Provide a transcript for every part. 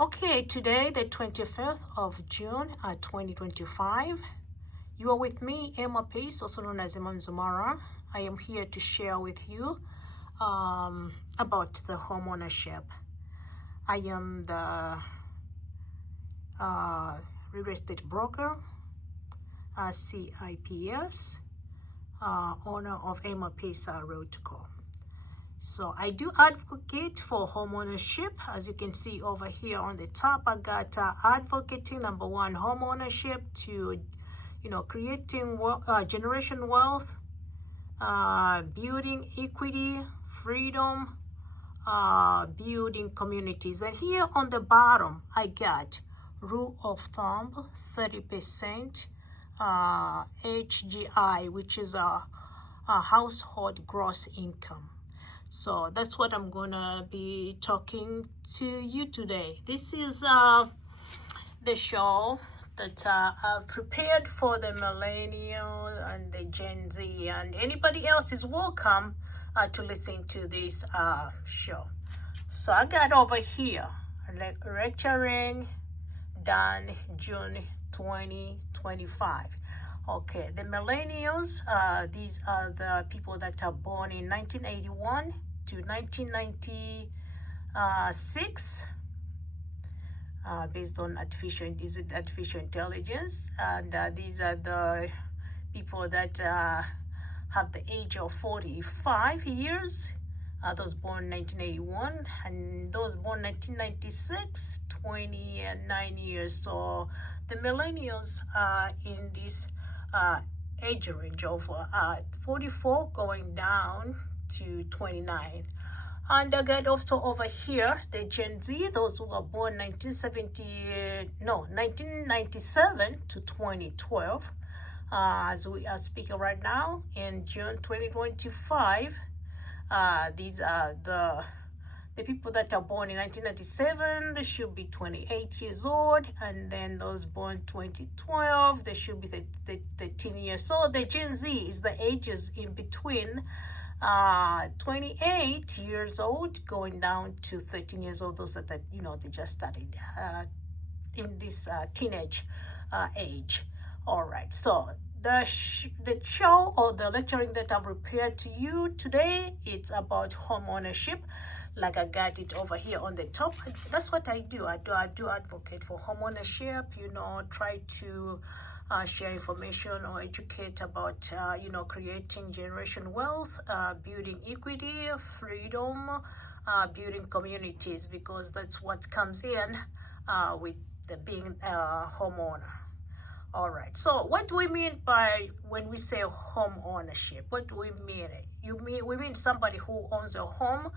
Okay, today, the 25th of June, 2025, you are with me, Emma Pace, also known as Iman Zumara. I am here to share with you about the homeownership. I am the real estate broker, CIPS, owner of Emma Pace Realty.com. So I do advocate for homeownership. As you can see over here on the top, I got advocating number one, homeownership, to creating generation wealth, building equity, freedom, building communities. And here on the bottom, I got rule of thumb 30% HGI, which is a household gross income. So that's what I'm gonna be talking to you today. This is the show that I've prepared for the millennial and the Gen Z, and anybody else is welcome to listen to this show. So I got over here lecturing done June 2025. Okay, the millennials, these are the people that are born in 1981 to 1996, based on artificial intelligence. And these are the people that have the age of 45 years, those born 1981, and those born 1996, 29 years. So the millennials are in this age range of 44 going down to 29. And I got also over here the Gen Z, those who were born 1997 to 2012. As we are speaking right now in June 2025, these are the people that are born in 1997, they should be 28 years old, and then those born 2012, they should be 13 years old. The Gen Z is the ages in between 28 years old going down to 13 years old. Those that they just started in this teenage age. All right, so the show or the lecturing that I've prepared to you today, it's about home ownership. Like I got it over here on the top. That's what I do. I do advocate for homeownership. Try to share information or educate about creating generation wealth, building equity, freedom, building communities, because that's what comes in with being a homeowner. All right. So what do we mean by when we say home ownership? What do we mean? We mean somebody who owns a home.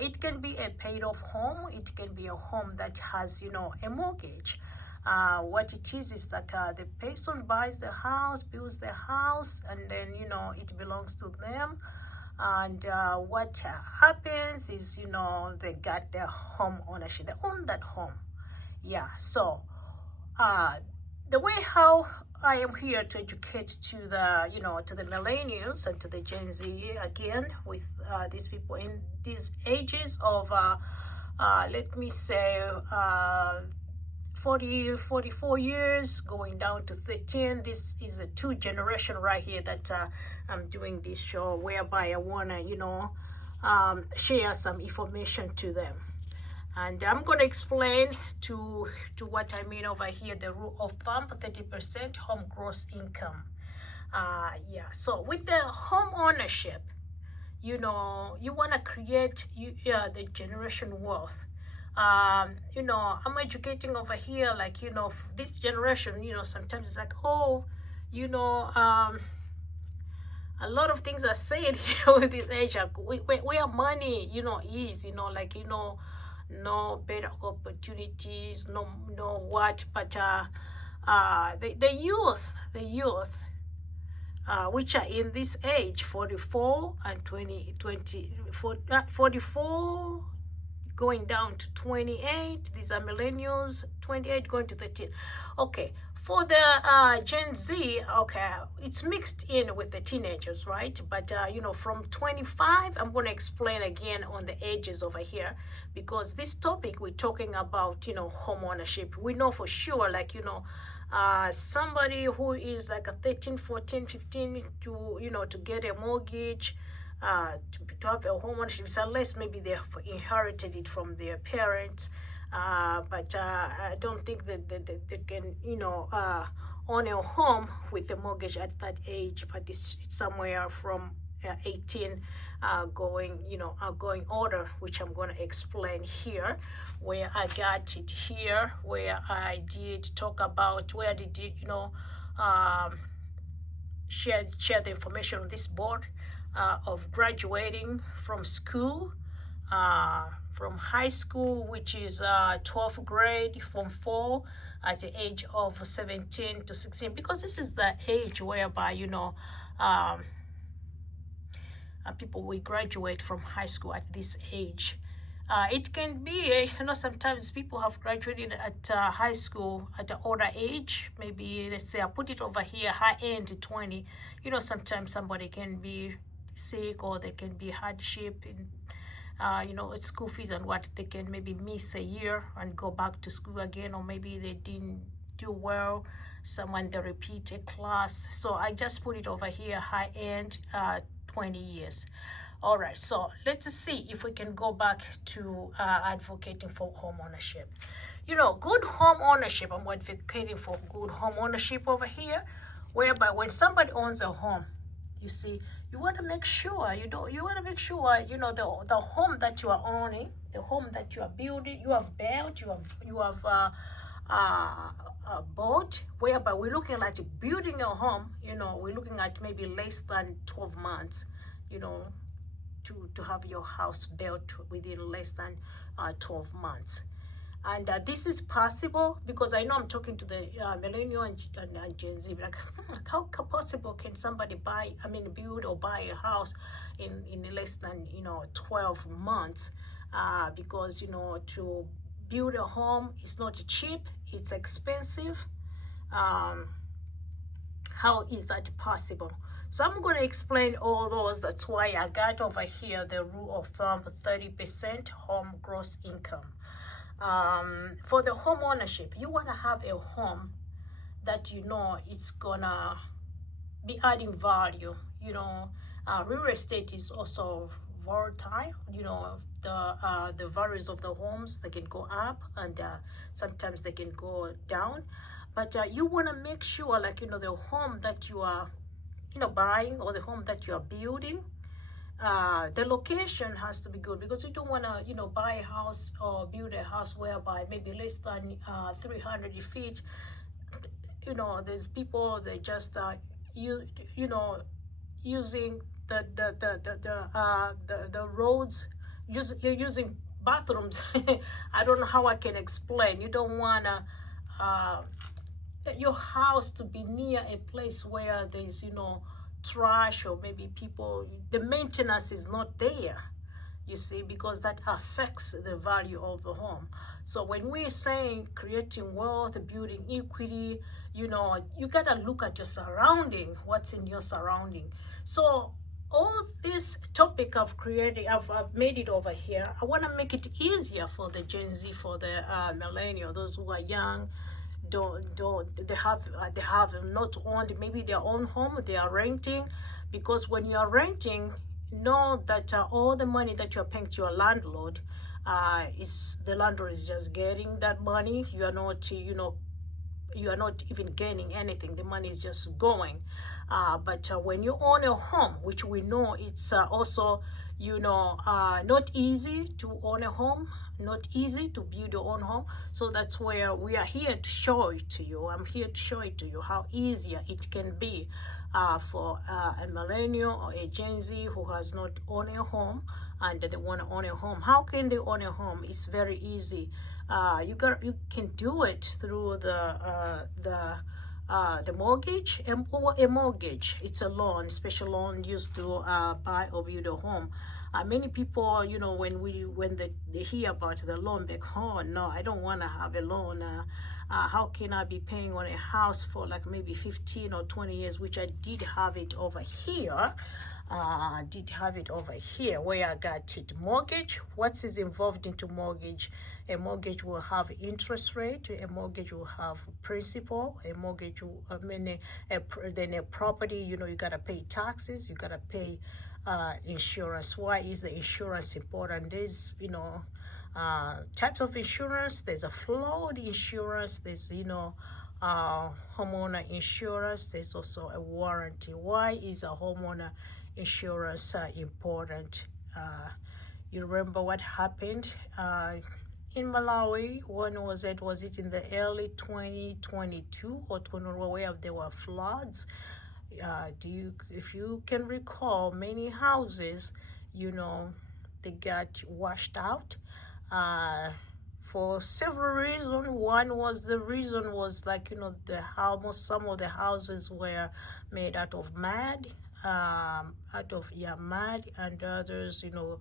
It can be a paid-off home. It can be a home that has, a mortgage. What it is like the person buys the house, builds the house, and then, it belongs to them. And what happens is, they got their home ownership. They own that home. Yeah. So the way how I am here to educate to the, to the millennials and to the Gen Z, again, with these people in these ages of, let me say, 44 years going down to 13. This is a two generation right here that I'm doing this show, whereby I want to, share some information to them. And I'm going to explain to what I mean over here, the rule of thumb, 30% home gross income. Yeah, so with the home ownership, you want to create the generation wealth. I'm educating over here, like, this generation, sometimes it's like, a lot of things are said here with this age, where money, is, no better opportunities, no what, but the youth, which are in this age, 44 and 44 going down to 28. These are millennials, 28 going to 13. Okay, For the Gen Z, okay, it's mixed in with the teenagers, right? But from 25, I'm going to explain again on the ages over here, because this topic we're talking about, home ownership. We know for sure, like, somebody who is like a 13, 14, 15 to get a mortgage, to have a home ownership, unless maybe they have inherited it from their parents. But I don't think that they can, own a home with a mortgage at that age. But it's somewhere from 18 going older, which I'm going to explain here, where I got it here, where I did talk about where did share the information on this board of graduating from school, from high school, which is 12th grade, from 4 at the age of 17 to 16, because this is the age whereby people will graduate from high school at this age. It can be, sometimes people have graduated at high school at an older age. Maybe, let's say, I put it over here, high end 20. Sometimes somebody can be sick, or they can be hardship in, it's school fees and what. They can maybe miss a year and go back to school again, or maybe they didn't do well. Someone, they repeat a class. So I just put it over here, high end 20 years. All right, so let's see if we can go back to advocating for home ownership. Good home ownership, I'm advocating for good home ownership over here, whereby when somebody owns a home, you see, you want to make sure, the home that you are owning, the home that you are building, you have built, you have bought, whereby we're looking at building a home, we're looking at maybe less than 12 months, to have your house built within less than 12 months. And this is possible, because I know I'm talking to the millennial and Gen Z, like, how possible can somebody build or buy a house in less than 12 months? Because to build a home is not cheap, it's expensive. How is that possible? So I'm going to explain all those. That's why I got over here the rule of thumb, 30% home gross income. For the home ownership, you want to have a home that it's gonna be adding value. Real estate is also volatile. The values of the homes, they can go up, and sometimes they can go down. But you want to make sure, like, the home that you are buying, or the home that you are building, the location has to be good, because you don't want to buy a house or build a house whereby maybe less than 300 feet. There's people, they just using the roads, you're using bathrooms. I don't know how I can explain. You don't want to your house to be near a place where there's trash, or maybe people, the maintenance is not there, you see, because that affects the value of the home. So when we're saying creating wealth, building equity, you gotta look at your surrounding, what's in your surrounding. So all this topic I've made it over here. I want to make it easier for the Gen Z, for the millennial, those who are young. They have not owned maybe their own home, they are renting. Because when you are renting, know that all the money that you're paying to your landlord, the landlord is just getting that money. You are not even gaining anything. The money is just going. But when you own a home, which we know it's also not easy to own a home, not easy to build your own home. So that's where we are here to show it to you. I'm here to show it to you how easier it can be for a millennial or a Gen Z who has not owned a home and they want to own a home. How can they own a home? It's very easy. You can do it through the mortgage, or a mortgage. It's a loan, special loan used to buy or build a home. Many people, you know, when they hear about the loan, like, oh no, I don't want to have a loan. How can I be paying on a house for like maybe 15 or 20 years, which I did have it over here. Where I got it. Mortgage, what is involved into mortgage? A mortgage will have interest rate, a mortgage will have principal, a mortgage will, then a property, you know, you got to pay taxes, you got to pay insurance. Why is the insurance important? There's, you know, types of insurance. There's a flood insurance, there's, you know, homeowner insurance, there's also a warranty. Why is a homeowner insurance important? You remember what happened in Malawi? When was it? Was it in the early 2022 or 2021 where there were floods? If you can recall, many houses, you know, they got washed out for several reasons. One was the reason was like, you know, some of the houses were made out of mud, mud, and others, you know,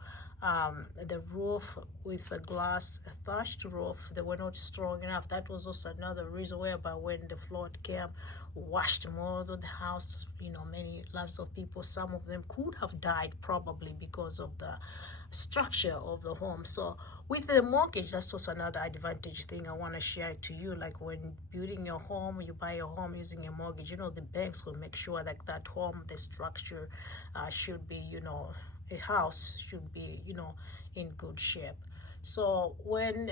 the roof with a glass, a thatched roof, they were not strong enough. That was also another reason whereby when the flood came, washed most of the house, you know, many lives of people, some of them could have died probably because of the structure of the home. So with the mortgage, that's also another advantage thing I want to share to you. Like when building your home, you buy a home using a mortgage, you know, the banks will make sure that that home, the structure should be, you know, a house should be, you know, in good shape. So when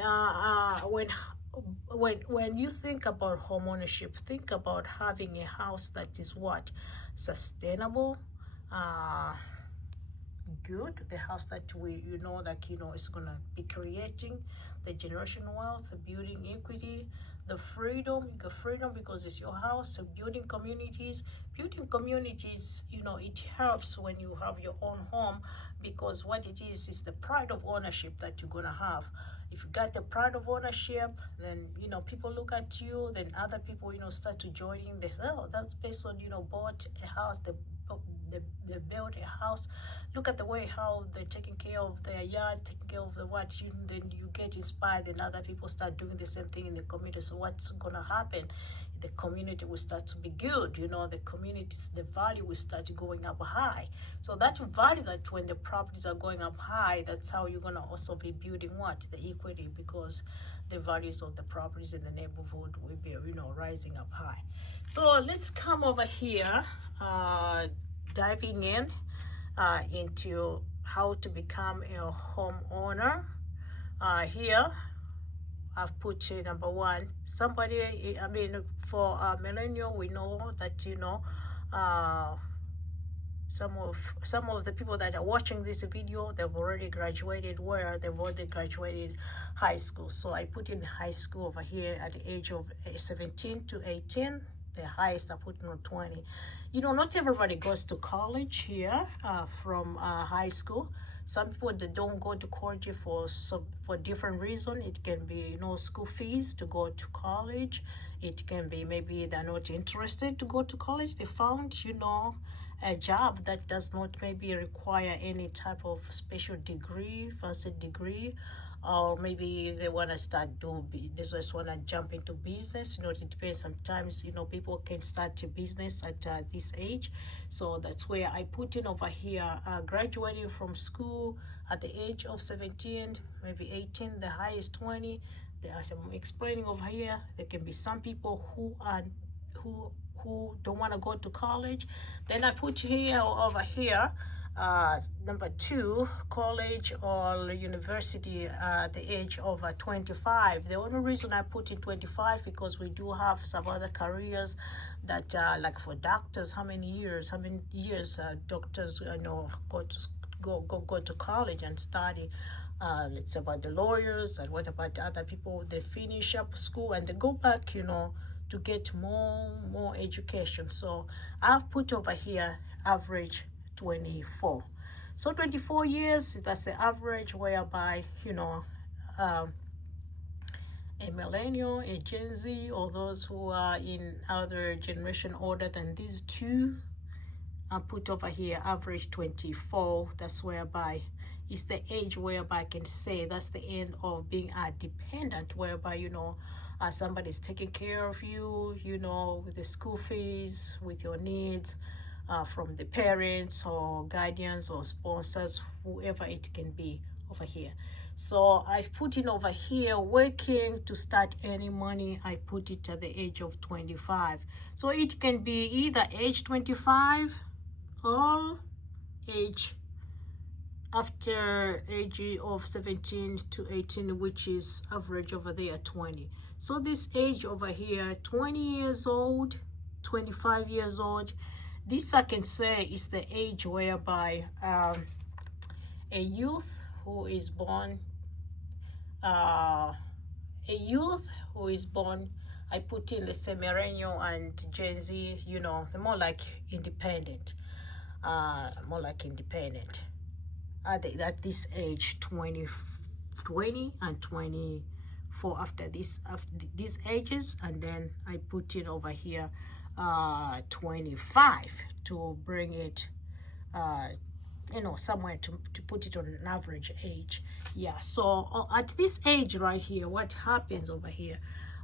you think about home ownership, think about having a house that is what? Sustainable, good, the house that you know is gonna be creating the generational wealth, the building equity, the freedom. You got freedom because it's your house. So building communities, you know, it helps when you have your own home, because what it is the pride of ownership that you're gonna have. If you got the pride of ownership, then, you know, people look at you, then other people, you know, start to join in. They say, oh, that person, you know, bought a house, they built a house. Look at the way how they're taking care of their yard, taking care of the what. Then you get inspired, and other people start doing the same thing in the community. So what's gonna happen? The community will start to be good. You know, the communities, the value will start going up high. So that value, that when the properties are going up high, that's how you're gonna also be building what? The equity, because the values of the properties in the neighborhood will be, you know, rising up high. So let's come over here, diving in into how to become a homeowner. Here I've put number one, somebody, I mean, for millennial, we know that, you know, some of the people that are watching this video, they've already graduated. They've already graduated high school. So I put in high school over here at the age of 17 to 18. The highest I put on 20. You know, not everybody goes to college here from high school. Some people, they don't go to college for different reasons. It can be, you know, school fees to go to college. It can be maybe they're not interested to go to college. They found, you know, a job that does not maybe require any type of special degree, fancy degree, or maybe they want to they just want to jump into business. You know, it depends. Sometimes, you know, people can start a business at this age. So that's where I put in over here, graduating from school at the age of 17, maybe 18, the highest 20. As I'm explaining over here, there can be some people who don't want to go to college. Then I put here over here, number two, college or university at the age of 25. The only reason I put in 25 because we do have some other careers that like for doctors, how many years doctors, you know, go to college and study. It's about the lawyers, and what about other people? They finish up school and they go back, you know, to get more education. So I've put over here average 24. So 24 years, that's the average, whereby, you know, a millennial, a Gen Z, or those who are in other generation older than these two, I put over here average 24. That's whereby is the age whereby I can say that's the end of being dependent, whereby, you know, somebody's taking care of you, you know, with the school fees, with your needs, from the parents or guardians or sponsors, whoever it can be over here. So I've put in over here working to start earning money. I put it at the age of 25. So it can be either age 25 or age after age of 17 to 18, which is average over there 20. So this age over here, 20 years old, 25 years old, this I can say is the age whereby a youth who is born, I put in the millennial and Gen Z, you know, they're more like independent, at this age, 20 and 24 after these ages, and then I put it over here 25 to bring it you know, somewhere to put it on an average age. Yeah, so at this age right here, what happens over here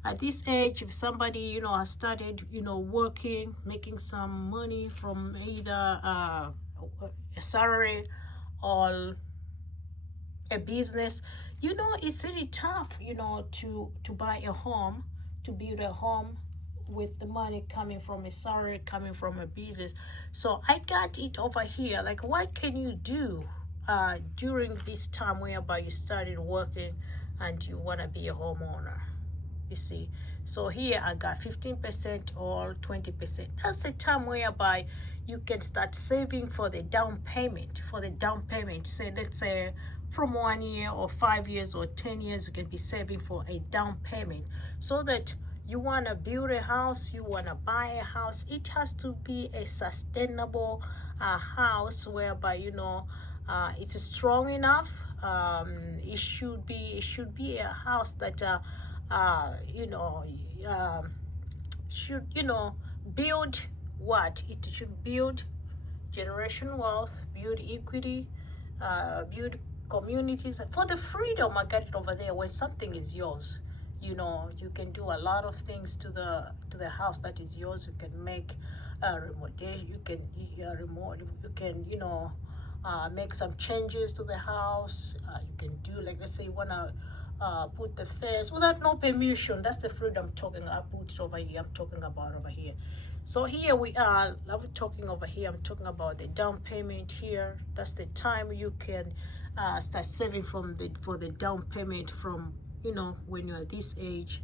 at this age, if somebody, you know, has started, you know, working, making some money from either a salary or a business, you know, it's really tough, you know, to buy a home, to build a home with the money coming from a salary, coming from a business. So I got it over here, like what can you do during this time whereby you started working and you want to be a homeowner, you see. So here I got 15% or 20%. That's the time whereby you can start saving for the down payment. Say, let's say from 1 year or 5 years or 10 years, you can be saving for a down payment, so that you want to build a house, you want to buy a house, it has to be a sustainable house whereby, you know, it's strong enough. It should be a house that you know, should, you know, build what it should build: generation wealth, build equity, build communities for the freedom. I got it over there. When something is yours, you know, you can do a lot of things to the house that is yours. You can make you can you know, make some changes to the house. You can do, like, let's say you want to put the fence without no permission. That's the freedom I'm talking. I put it over here. I'm talking about over here. So here we are. I'm talking over here. I'm talking about the down payment here. That's the time you can start saving for the down payment from, you know, when you're this age,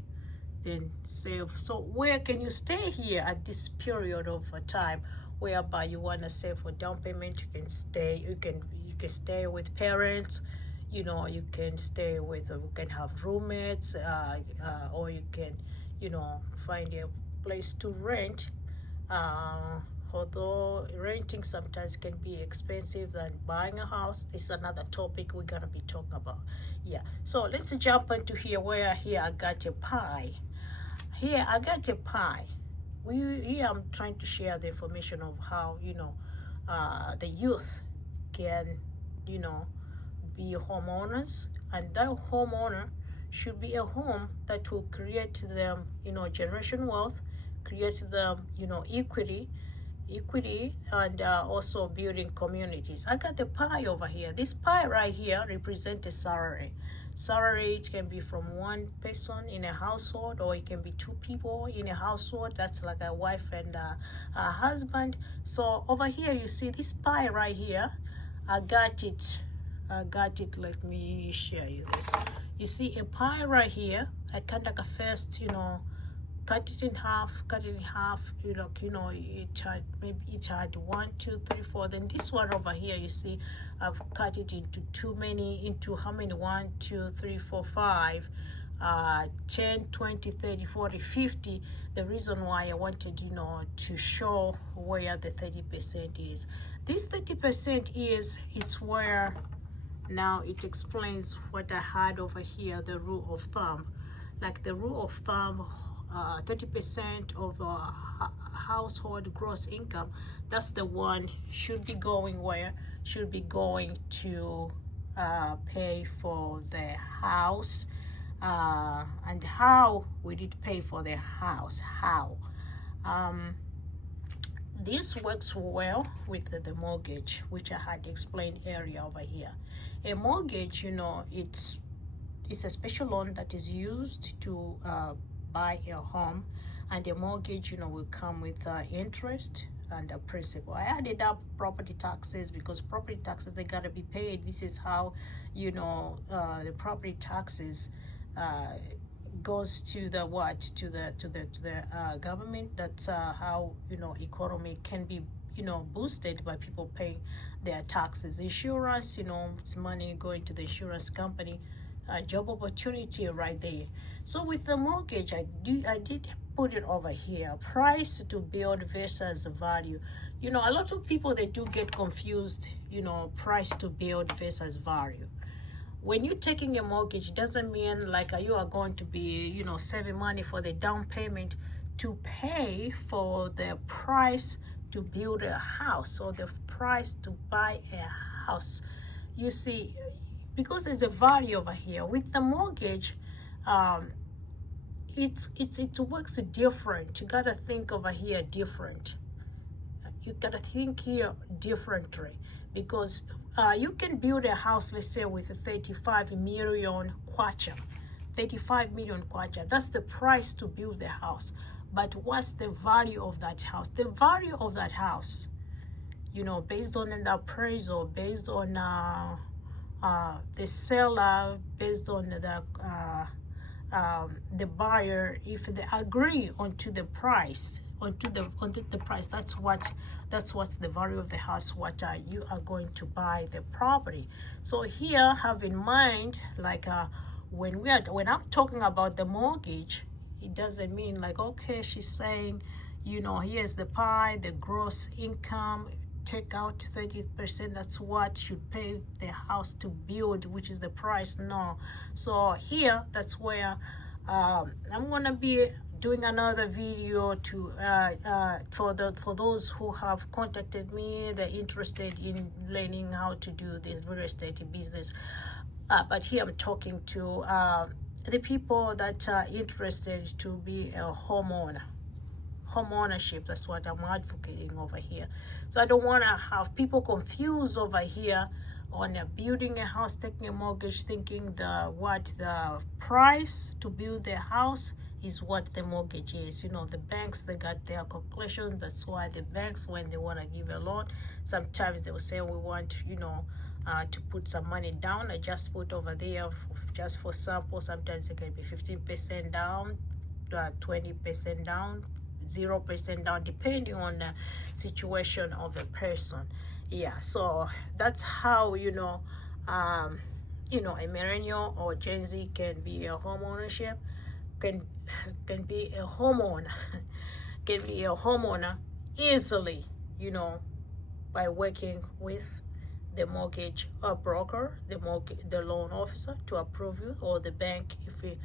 then save. So where can you stay here at this period of time whereby you want to save for down payment? You can stay. You can stay with parents. You know, you can stay with, you can have roommates, or you can, you know, find a place to rent. Although renting sometimes can be expensive than buying a house. This is another topic we're gonna be talking about. Yeah, so let's jump into here, where here I got a pie. Here I'm trying to share the information of how, you know, the youth can, you know, be homeowners, and that homeowner should be a home that will create them, you know, generation wealth, create them, you know, equity, and also building communities. I got the pie over here. This pie right here represents a salary. It can be from one person in a household, or it can be two people in a household. That's like a wife and a husband. So over here you see this pie right here. I got it. Let me share you this. You see a pie right here. I kind of like first, you know, cut it in half, you know, it had 1, 2, 3, 4. Then this one over here, you see, I've cut it into how many? 1, 2, 3, 4, 5, 10, 20, 30, 40, 50. The reason why I wanted, you know, to show where the 30% is. This 30% it's where, now it explains what I had over here, the rule of thumb. Like the rule of thumb, 30% of household gross income, that's the one should be going where? Should be going to pay for the house, and how we did pay for the house. How this works well with the mortgage, which I had explained earlier over here. A mortgage, it's a special loan that is used to buy a home, and a mortgage, will come with interest and a principal. I added up property taxes because property taxes, they gotta be paid. This is how the property taxes goes to the government. That's how economy can be boosted by people paying their taxes. Insurance, it's money going to the insurance company. Job opportunity right there. So with the mortgage, I did put it over here: price to build versus value. A lot of people, they do get confused, price to build versus value. When you're taking a mortgage, doesn't mean like you are going to be saving money for the down payment to pay for the price to build a house, or the price to buy a house. You see, because there's a value over here with the mortgage. It works different. You gotta think over here different. You gotta think here differently, because you can build a house, let's say, with a 35 million kwacha. 35 million kwacha, that's the price to build the house. But what's the value of that house? The value of that house, based on the appraisal, based on the seller, based on the buyer, if they agree onto the price, onto the price, that's what's the value of the house, what you are going to buy the property. So here, have in mind, like when I'm talking about the mortgage, it doesn't mean like, okay, she's saying, here's the pie, the gross income, take out 30%, that's what should pay the house to build, which is the price. No. So here, that's where I'm gonna be doing another video to for those who have contacted me, they're interested in learning how to do this real estate business. But here I'm talking to the people that are interested to be a homeowner. Homeownership, that's what I'm advocating over here. So I don't want to have people confused over here on building a house, taking a mortgage, thinking the price to build the house is what the mortgage is. The banks, they got their calculations. That's why the banks, when they want to give a loan, sometimes they will say, we want to put some money down. I just put over there just for sample. Sometimes it can be 15% down, 20% down, 0% down, depending on the situation of a person. Yeah, so that's how a millennial or Gen Z can be a homeownership, can be a homeowner, can be a homeowner easily, by working with the mortgage broker, the loan officer to approve you, or the bank if they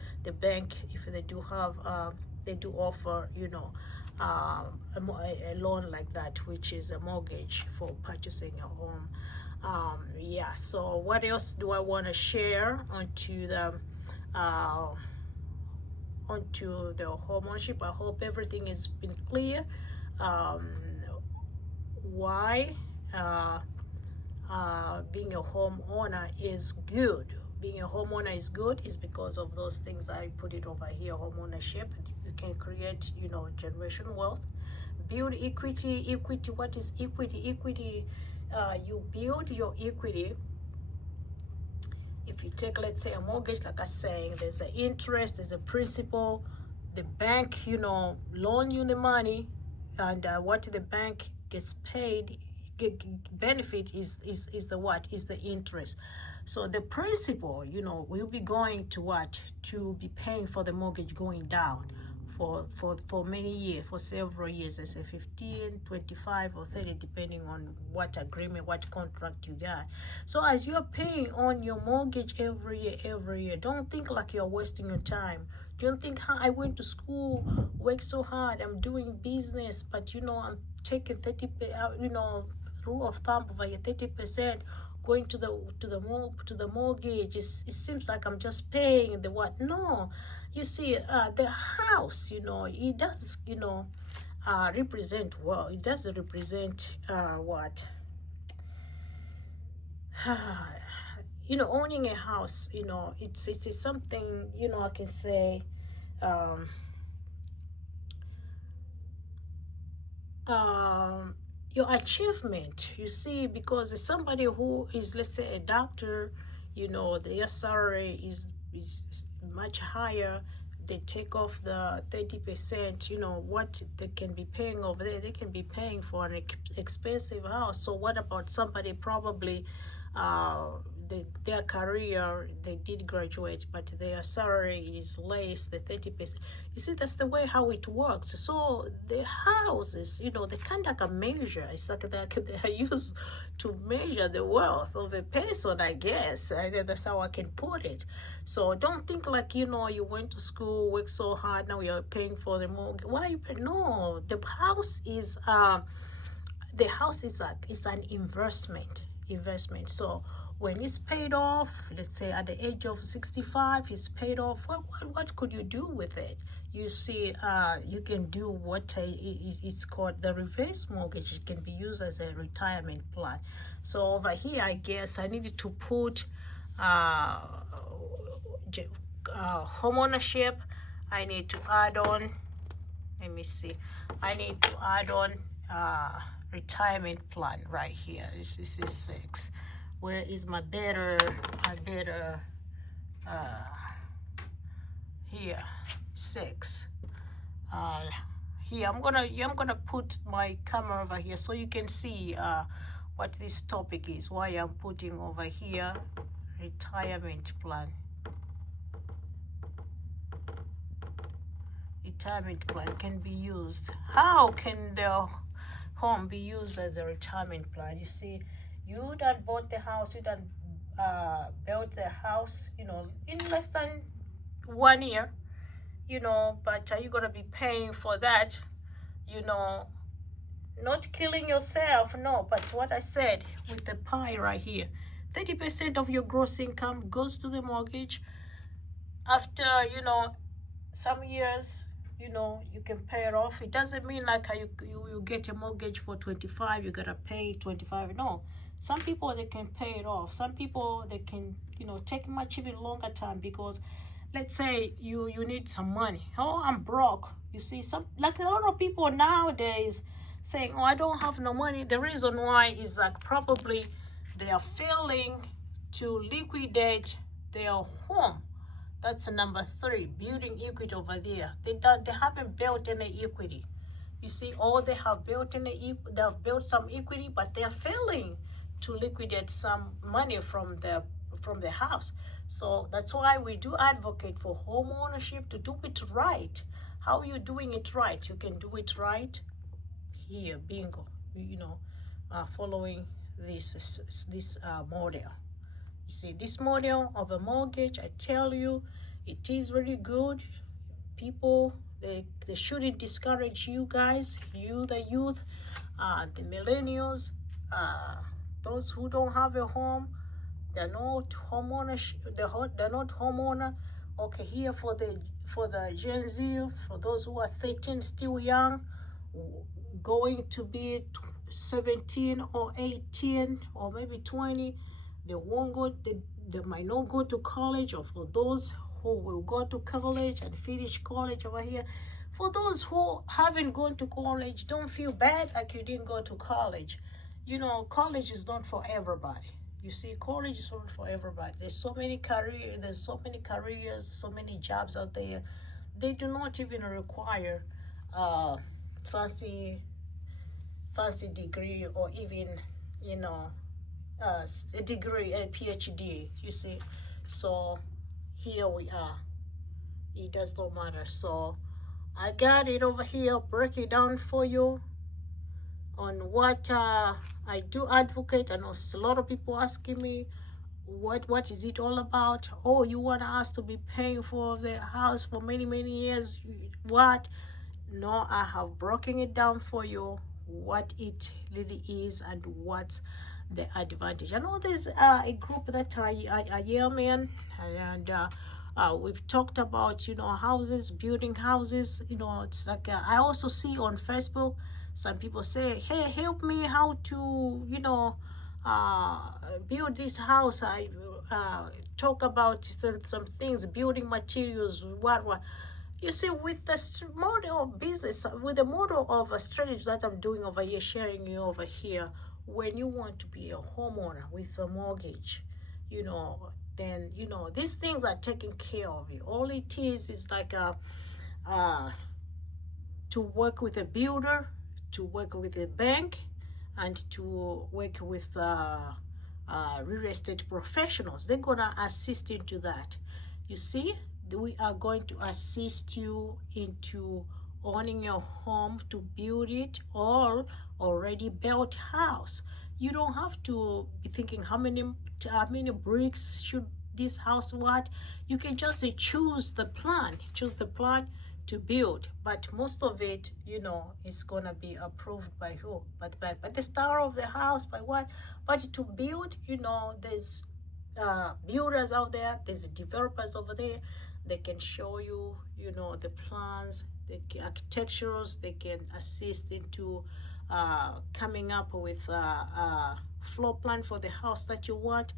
do have they do offer a loan like that, which is a mortgage for purchasing a home. Yeah, so what else do I want to share onto the homeownership? I hope everything has been clear. Why being a homeowner is good. Being a homeowner is good is because of those things I put it over here. Homeownership, you can create generational wealth, build equity. What is equity? You build your equity. If you take, let's say, a mortgage, like I was saying, there's an interest, there's a principal. The bank loan you the money, and what the bank gets paid benefit is the interest. So the principal will be going to be paying for the mortgage going down for many years, for several years. I say 15, 25 or 30, depending on what agreement, what contract you got. So as you're paying on your mortgage every year, don't think like you're wasting your time. Don't think, I went to school, worked so hard, I'm doing business, but I'm taking 30, rule of thumb over 30% going to the mortgage, it seems like I'm just paying the what. No, you see, the house, it does, represent, well, it does represent what owning a house, it's something, I can say, um, your achievement, you see, because somebody who is, let's say, a doctor, their salary is much higher. They take off the 30%, what they can be paying over there, they can be paying for an expensive house. So what about somebody probably their career, they did graduate, but their salary is less the 30%. You see, that's the way how it works. So the houses, they kind of like a measure. It's like they are used to measure the wealth of a person, I guess. That's how I can put it. So don't think like, you went to school, worked so hard, now you're paying for the mortgage. Why you pay? No, the house is like, it's an investment. So when it's paid off, let's say at the age of 65, it's paid off. What could you do with it? You see, you can do what it's called the reverse mortgage. It can be used as a retirement plan. So over here, I guess I needed to put homeownership. I need to add on. Let me see. I need to add on retirement plan right here. This is 6. Where is my better here, 6. Here I'm gonna put my camera over here so you can see what this topic is, why I'm putting over here retirement plan. Retirement plan can be used. How can the home be used as a retirement plan? You see, you that bought the house, you that built the house, in less than 1 year, but are you gonna be paying for that? Not killing yourself, no. But what I said with the pie right here, 30% of your gross income goes to the mortgage. After some years, you can pay it off. It doesn't mean like you get a mortgage for 25, you gotta pay 25. No, some people, they can pay it off. Some people, they can take much even longer time, because let's say you need some money. Oh, I'm broke. You see, like a lot of people nowadays saying, oh, I don't have no money. The reason why is like probably they are failing to liquidate their home. That's number 3, building equity over there. They haven't built any equity. You see, all they have built they have built some equity, but they are failing to liquidate some money from the house. So that's why we do advocate for home ownership, to do it right. How are you doing it right? You can do it right here, bingo. Following this model. You see, this model of a mortgage, I tell you, it is really good. People, they shouldn't discourage you guys, the youth, the millennials, those who don't have a home. They're not homeowners. They're not homeowner. Okay, here for the Gen Z, for those who are 13, still young, going to be 17 or 18 or maybe 20. They won't go. They might not go to college. Or for those who will go to college and finish college over here, for those who haven't gone to college, don't feel bad like you didn't go to college. College is not for everybody. You see, college is not for everybody. There's so many careers, so many jobs out there. They do not even require fancy degree, or even a degree, a PhD. You see, so here we are. It does not matter. So I got it over here, break it down for you on what I do advocate. I know a lot of people asking me, what is it all about? Oh, you want us to be paying for the house for many years? What? No, I have broken it down for you, what it really is and what's the advantage. I know there's a group that I am in, and we've talked about, you know, houses, building houses. You know, it's like I also see on Facebook some people say, hey, help me how to, you know, build this house. I talk about some things, building materials, what. You see, with the model of business, with the model of a strategy that I'm doing over here, sharing you over here, when you want to be a homeowner with a mortgage, you know, then, you know, these things are taken care of you. All it is like to work with a builder, to work with a bank, and to work with real estate professionals. They're gonna assist into that. You see, we are going to assist you into owning your home, to build it all already built house. You don't have to be thinking how many bricks should this house what. You can just choose the plan to build, but most of it, you know, is gonna be approved by who? By the star of the house, by what? But to build, you know, there's builders out there, there's developers over there. They can show you, you know, the plans, the architecturals. They can assist into coming up with a floor plan for the house that you want.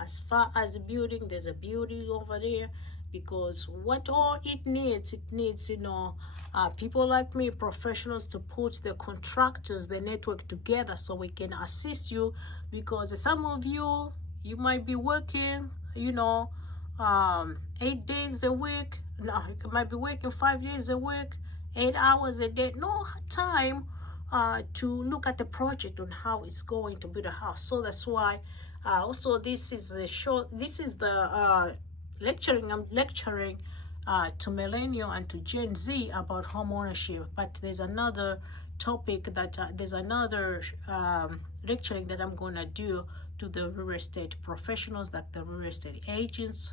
As far as building, there's a building over there, because what all it needs, you know, people like me, professionals, to put the contractors, the network together so we can assist you. Because some of you might be working, you know, 8 days a week. No, you might be working 5 days a week, 8 hours a day, no time to look at the project on how it's going to build a house. So that's why also this is the lecturing. I'm lecturing to millennial and to Gen Z about home ownership. But there's another topic that there's another lecturing that I'm gonna do to the real estate professionals, like the real estate agents,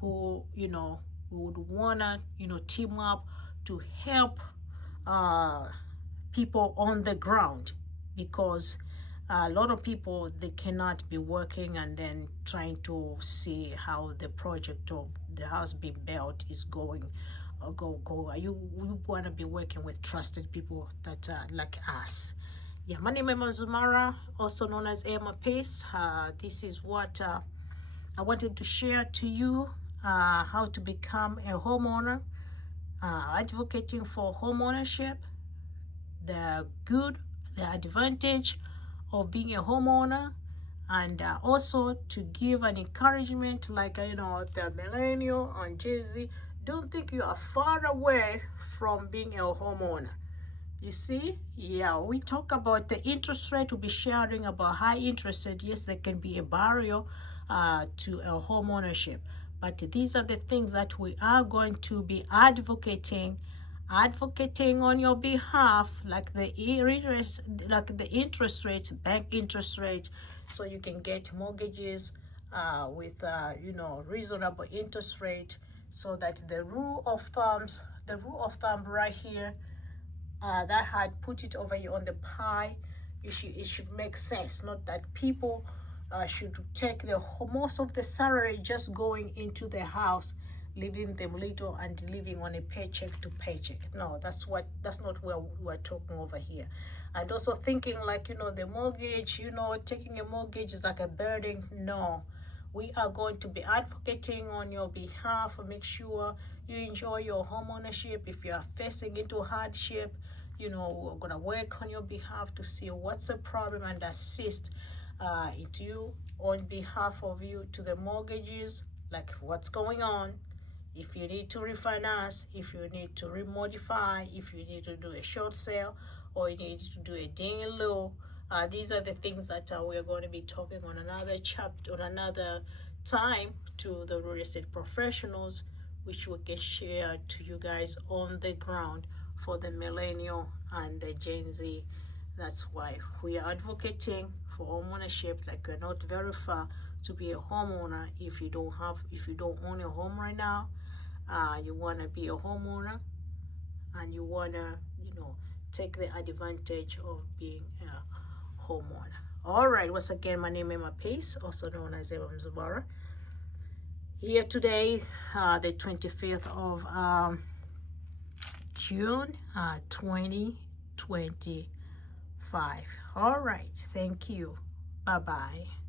who, you know, would wanna, you know, team up to help people on the ground. Because a lot of people, they cannot be working and then trying to see how the project of the house being built is going. You want to be working with trusted people that like us. Yeah, my name is Zumara, also known as Emma Pace. This is what I wanted to share to you, how to become a homeowner, advocating for home ownership, the advantage of being a homeowner, and also to give an encouragement, like, you know, the millennial and Gen Z. Don't think you are far away from being a homeowner. You see, yeah, we talk about the interest rate. We'll be sharing about high interest rate. Yes, there can be a barrier to a home ownership, but these are the things that we are going to be advocating on your behalf, like the interest rates, bank interest rate, so you can get mortgages with you know, reasonable interest rate, so that the rule of thumb right here, that had put it over here on the pie, it should make sense. Not that people should take the most of the salary just going into the house, leaving them little and living on a paycheck to paycheck. No, that's not where we're talking over here. And also thinking like, you know, the mortgage, you know, taking a mortgage is like a burden. No, we are going to be advocating on your behalf. Make sure you enjoy your home ownership. If you are facing into hardship, you know, we're gonna work on your behalf to see what's the problem and assist into you on behalf of you to the mortgages, like what's going on. If you need to refinance, if you need to remodify, if you need to do a short sale, or you need to do a day in lieu, these are the things that we're going to be talking on another chapter, on another time, to the real estate professionals, which we can share to you guys on the ground for the millennial and the Gen Z. That's why we are advocating for home ownership. Like, we're not very far to be a homeowner. If you don't own a home right now, you want to be a homeowner, and you want to, you know, take the advantage of being a homeowner. All right, once again, my name is Emma Pace, also known as Emma Mzubara. Here today, the 25th of June, 2025. All right, thank you. Bye-bye.